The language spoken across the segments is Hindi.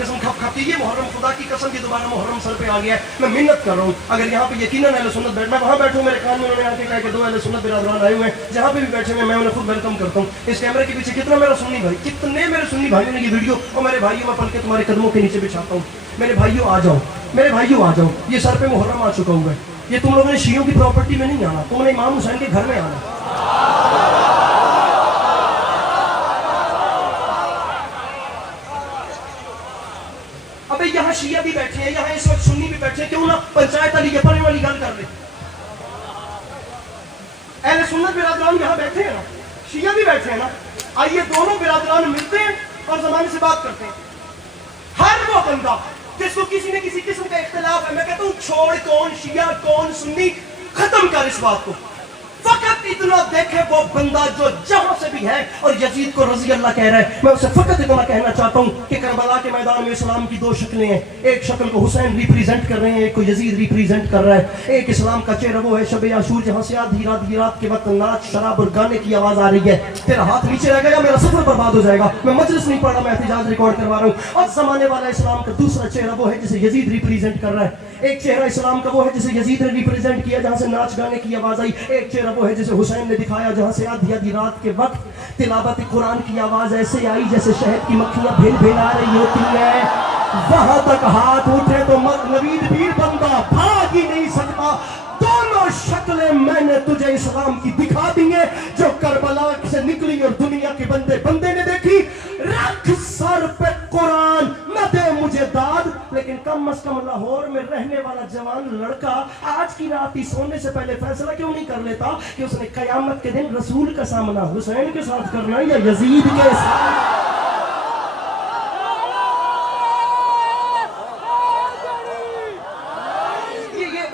कसम खप खप के, ये मुहर्रम खुदा की कसम की दोबारा मुहर्रम सर पे आ गया है, मैं मिन्नत कर रहा हूँ। अगर यहाँ पे यकीनन अहले सुन्नत बैठ, मैं वहाँ बैठूँ, मेरे कान में उन्होंने आके कहा कि 2 अहले सुन्नत बिरादरान आए हुए हैं, जहाँ पे भी बैठे हुए मैं उन्हें खुद वेलकम करता हूँ। इस कैमरे के पीछे कितना मेरा सुन्नी भाई, कितने मेरे सुन्नी भाइयों ने ये वीडियो, और मेरे भाइयों मैं पढ़ के तुम्हारे कदमों के नीचे बिछाता हूँ। मेरे भाइयों आ जाओ, मेरे भाइयों आ जाओ, ये सर पे मुहर्रम आ चुका हुआ है। ये तुम लोगों ने शियों की प्रॉपर्टी में नहीं आना, तुमने इमाम हुसैन के घर में आना। अबे यहाँ शिया भी बैठे हैं, यहाँ इस वक्त सुन्नी भी बैठे हैं, क्यों ना पंचायत अली के परे वाली गल कर ले। अहले सुन्नत बिरादरान यहाँ बैठे हैं ना, शिया भी बैठे हैं ना, आइए दोनों बिरादरान मिलते हैं और जमाने से बात करते हैं। हर वो बंदा जिसको किसी न किसी किस्म का इख्तिलाफ है, मैं कहता हूँ छोड़ कौन शिया कौन सुन्नी, खत्म कर इस बात को। फकत इतना देखे वो बंदा जो जहां से भी है, और यजीद को रजी अल्लाह कह रहा है, मैं उसे फकत इतना कहना चाहता हूं कि करबला के मैदान में इस्लाम की 2 शक्लें हैं। एक शक्ल को हुसैन रिप्रेजेंट कर रहे हैं, एक को यजीद रिप्रेजेंट कर रहा है। एक इस्लाम का चेहरा वो है शब आशूर, जहां से आधी रात के वक्त नाच शराब और गाने की आवाज आ रही है। तेरा हाथ नीचे रह गया, मेरा सफर बर्बाद हो जाएगा। मैं मजलिस नहीं पढ़ रहा, मैं एहतिजाज रिकॉर्ड करवा रहा हूँ। और जमाने वाला इस्लाम का दूसरा चेहरा वो है जिसे यजीद रिप्रेजेंट कर रहा है। एक चेहरा इस्लाम का वो है जिसे यजीद ने रिप्रेजेंट किया, जहां से नाच गाने की आवाज आई। एक चेहरा वो है जिसे हुसैन ने दिखाया, जहां से आधी रात के वक्त तिलावत कुरान की आवाज ऐसे आई जैसे शहद की मक्खियां भेल भेला रही होती है। वहां तक हाथ उठे तो नवीद पीर बंदा भाग ही नहीं सकता। दोनों शक्लें मैंने तुझे इस्लाम की दिखा दी है, जो करबला से निकली और दुनिया के बंदे ने देखी। रख सर पे कुरान, न दे मुझे दाद, लेकिन कम से कम लाहौर में रहने वाला जवान लड़का आज की रात ही सोने से पहले फैसला क्यों नहीं कर लेता कि उसने कयामत के दिन रसूल का सामना हुसैन के साथ करना है या यजीद के साथ।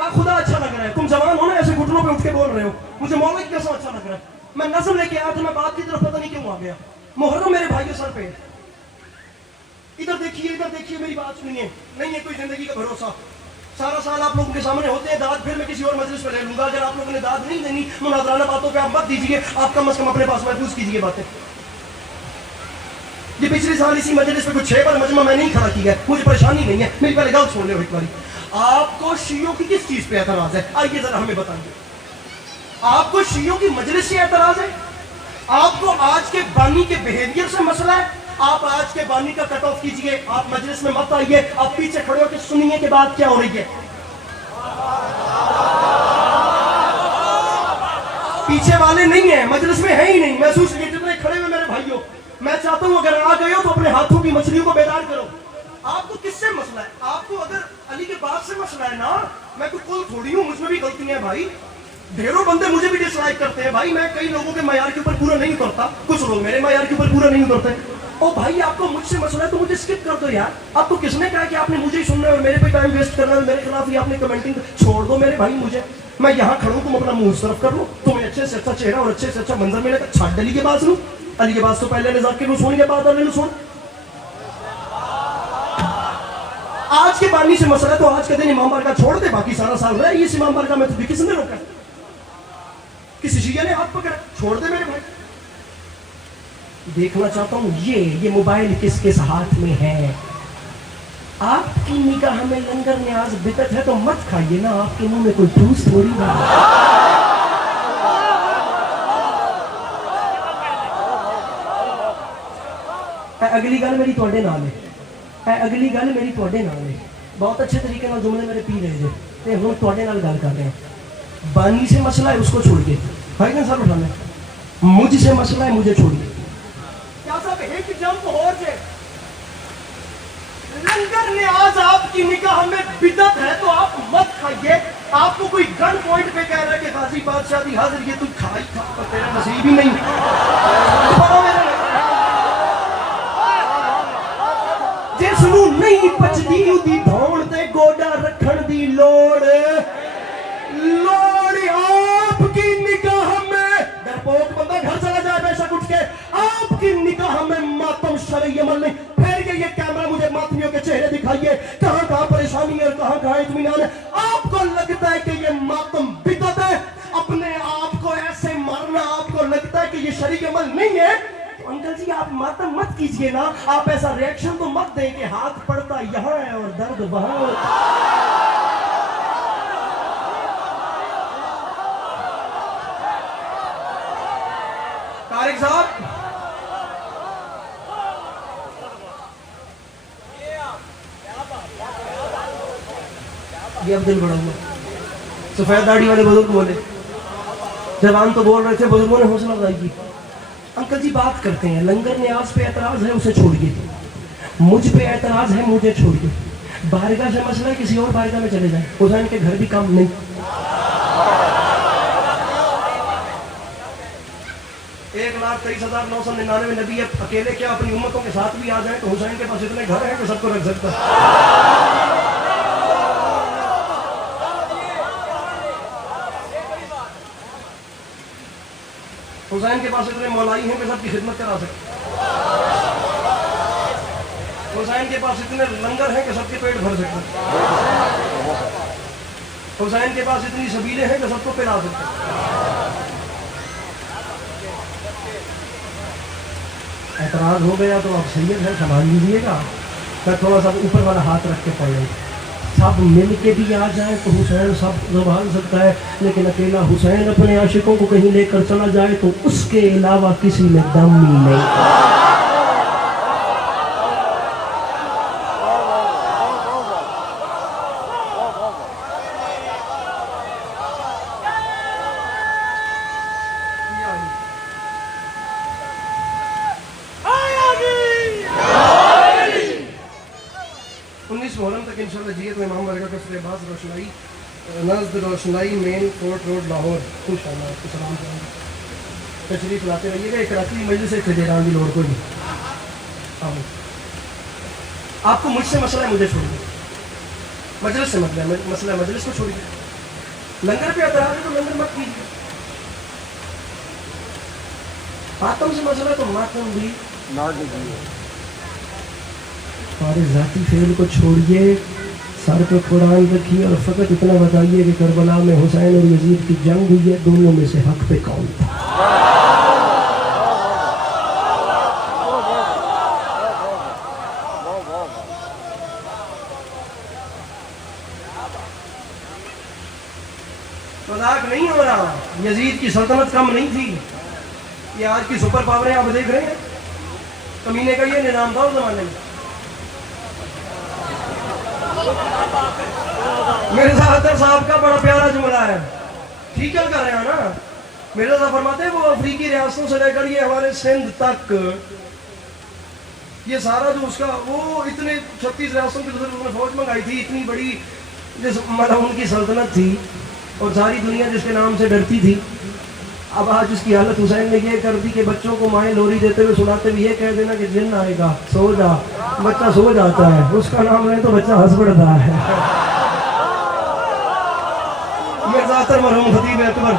खुदा अच्छा लग रहा है, तुम जवान हो ना, ऐसे घुटनों पे उठ के बोल रहे हो, मुझे मौला की कैसा अच्छा लग रहा है। मैं नज़म लेके आया था, मैं बात की तरफ पता नहीं क्यों आ गया। मुहर्रम मेरे भाइयों सर पे, इधर देखिए मेरी बात सुनिए। नहीं है कोई जिंदगी का भरोसा, सारा साल आप लोगों के सामने होते हैं दाद, फिर मैं किसी और मजलिस में ले लूंगा। अगर आप लोगों ने दाद नहीं देनी, मुनाजराना बातों पे आप मत दीजिए, आप कम से कम अपने पास महफूज कीजिए बातें। ये पिछले साल इसी मजलिस पे कुछ 6 बार मजमा मैं नहीं खड़ा किया, मुझे परेशानी नहीं है। मेरी पहले गल सुन लो एक बारी, आपको शियों की किस चीज पे एतराज है? आइए जरा हमें बताइए। आपको शियों की मजलिस से एतराज है? आपको आज के बानी के बिहेवियर से मसला है? आप आज के बानी का कट ऑफ कीजिए, आप मजलिस में मत आइए, आप पीछे खड़े होकर सुनिए कि बात क्या हो रही है। पीछे वाले नहीं है, मजलिस में है ही नहीं, महसूस नहीं। जितने खड़े हुए मेरे भाइयों, मैं चाहता हूं अगर आ गए हो तो अपने हाथों की मछलियों को बेदार करो। आपको किससे मसला है? आपको अगर अली के बाप से मसला है ना, मैं कोई कुल थोड़ी हूं, मुझमें भी गलतियां हैं भाई। ढेरों बंदे मुझे भी डिसलाइक करते हैं भाई, मैं कई लोगों के मयार के ऊपर पूरा नहीं उतरता, कुछ लोग मेरे मयार के ऊपर पूरा नहीं उतरते। ओ भाई आपको मुझसे मसला है तो मुझे स्किप कर दो यार। आपको किसने कहा कि आपने मुझे ही सुनना है और मेरे पे टाइम वेस्ट करना है, मेरे खिलाफ ही आपने कमेंटिंग? छोड़ दो मेरे भाई मुझे, मैं यहाँ खड़ा हूँ, तुम अपना मुंह तरफ कर लो, तुम्हें अच्छे से अच्छा चेहरा और अच्छे से अच्छा मंजर मिलेगा। छाट अली के पास लू, अली के पास तो पहले नजाके लू, सुन के बाद अली सुन। आज के बानी से मसला तो आज के दिन इमाम बारगाह छोड़ दे, बाकी सारा साल रहे इस इमाम बारगाह में। तुझे किसने रोका? किसी शिया ने हाथ पकड़ा? छोड़ दे मेरे भाई। देखना चाहता हूं ये मोबाइल किस किस हाथ में है। आपकी निगाह में लंगर न्याज बिदअत है तो मत खाइए ना, आपके मुंह में कोई ठूस थोड़ी ना। अगली गल मेरी तुहाडे नाल है, अगली गल मेरी तुहाडे नाल है। बहुत अच्छे तरीके नाल जुमले मेरे पी रहे थे, ते हुण तुहाडे नाल गल कर रहे हैं। बानी से मसला है उसको छोड़ के, भाई ना सर उठाना, मुझसे मसला है मुझे छोड़िए। क्या सब एक जंप हो जाए? लंगर ने आज आपकी निगाह में बिदअत है तो आप मत खाइए। आपको कोई गन पॉइंट पे कह रहा है कि गाजी बादशाह दी हाजिर, ये तू खा ही खा, पर तेरा नसीब ही नहीं। जिसनू नहीं पचदी उदी धौण ते गोडा रखण दी लोड़ आपकी निगाह में। डरपोक बंदा घर चला जाए बेशक उठ के, आपकी निगाह में मातम शरई अमल नहीं। फिर ये कैमरा मुझे मातमियों के चेहरे दिखाइए, कहां कहां परेशानी है और कहां कहां इत्मीनान है। आपको लगता है कि ये मातम बिदअत है, अपने आप को ऐसे मारना आपको लगता है कि ये शरीक अमल नहीं है, तो अंकल जी आप मातम मत कीजिए ना। आप ऐसा रिएक्शन तो मत दें कि हाथ पड़ पर्दा यहाँ है और दर्द वहां। तारिक साहब, ये अब दिल बड़ा हुआ। सफेद दाढ़ी वाले बुजुर्ग बोले, जवान तो बोल रहे थे, बुजुर्गों ने हौसला अफजाई की। अंकल जी बात करते हैं, लंगर न्याज पे एतराज है, उसे छोड़िए। मुझ पे एतराज है, मुझे छोड़िए। बारगाह से मसला है, किसी और बारगाह में चले जाए। हुसैन के घर भी काम नहीं। 1,23,999 नबी अकेले क्या अपनी उम्मतों के साथ भी आ जाए तो हुसैन के पास इतने घर हैं कि सबको रख सकता है। हुसैन के पास इतने मौलाई हैं कि सबकी खिदमत करा सकते। हुसैन के पास इतने लंगर हैं कि सबके पेट भर सकते। हुसैन के पास इतनी सबीलें हैं कि सबको पिला सकते। एतराज हो गया तो आप सैयद है, संभाल लीजिएगा। मैं थोड़ा सा ऊपर वाला हाथ रख के पढ़ लें। सब मिल के भी आ जाए तो हुसैन सब संभाल सकता है, लेकिन अकेला हुसैन अपने आशिकों को कहीं लेकर चला जाए तो उसके अलावा किसी में दम ही नहीं। मुहर्रम तक इंशाल्लाह जिए तो इमाम वर्गा का सुलेबास रोशनाई नज़्द रोशनाई मेन कोर्ट रोड लाहौर इंशाल्लाह आपको सलाम करेंगे। तशरीफ लाते रहिएगा। एक रात्रि मजलिस से खदेरान की लोड़ कोई नहीं। आपको मुझसे मसला है, मुझे छोड़िए। मजलिस से मतलब मसला है, मजलिस को छोड़िए। लंगर पे एतराज है तो लंगर मत कीजिए। मातम से मसला है तो मातम भी ना कीजिए। और जाती फेल को छोड़िए, सर पे कुरान रखिए और फकत इतना बताइए कि करबला में हुसैन और यजीद की जंग हुई है, दोनों में से हक पे कौन था। मजाक नहीं हो रहा। यजीद की सल्तनत कम नहीं थी। ये आज की सुपर पावरें आप देख रहे हैं। कमीने का ये निजाम था उस जमाने में। मिर्जा अतर साहब का बड़ा प्यारा जुमला है, ठीक है कर रहे हैं ना। मिर्जा साहब फरमाते हैं वो अफ्रीकी रियासतों से लेकर ये हमारे सिंध तक, ये सारा जो उसका वो इतने 36 रियासतों की उसने फौज मंगाई थी, इतनी बड़ी जिस मतलब उनकी सल्तनत थी और सारी दुनिया जिसके नाम से डरती थी। अब आज उसकी हालत हुसैन ने ये कर दी कि बच्चों को माएँ लोरी देते हुए सुनाते हुए ये कह देना कि जिन्न आएगा, सो जा। बच्चा सो जाता है, उसका नाम नहीं तो बच्चा हंस पड़ता है। मिर्ज़ा मरहूम खतीब अकबर,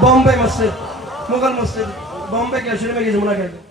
बॉम्बे मस्जिद, मुगल मस्जिद, बॉम्बे के अशरे में ये जुमला कहते हैं।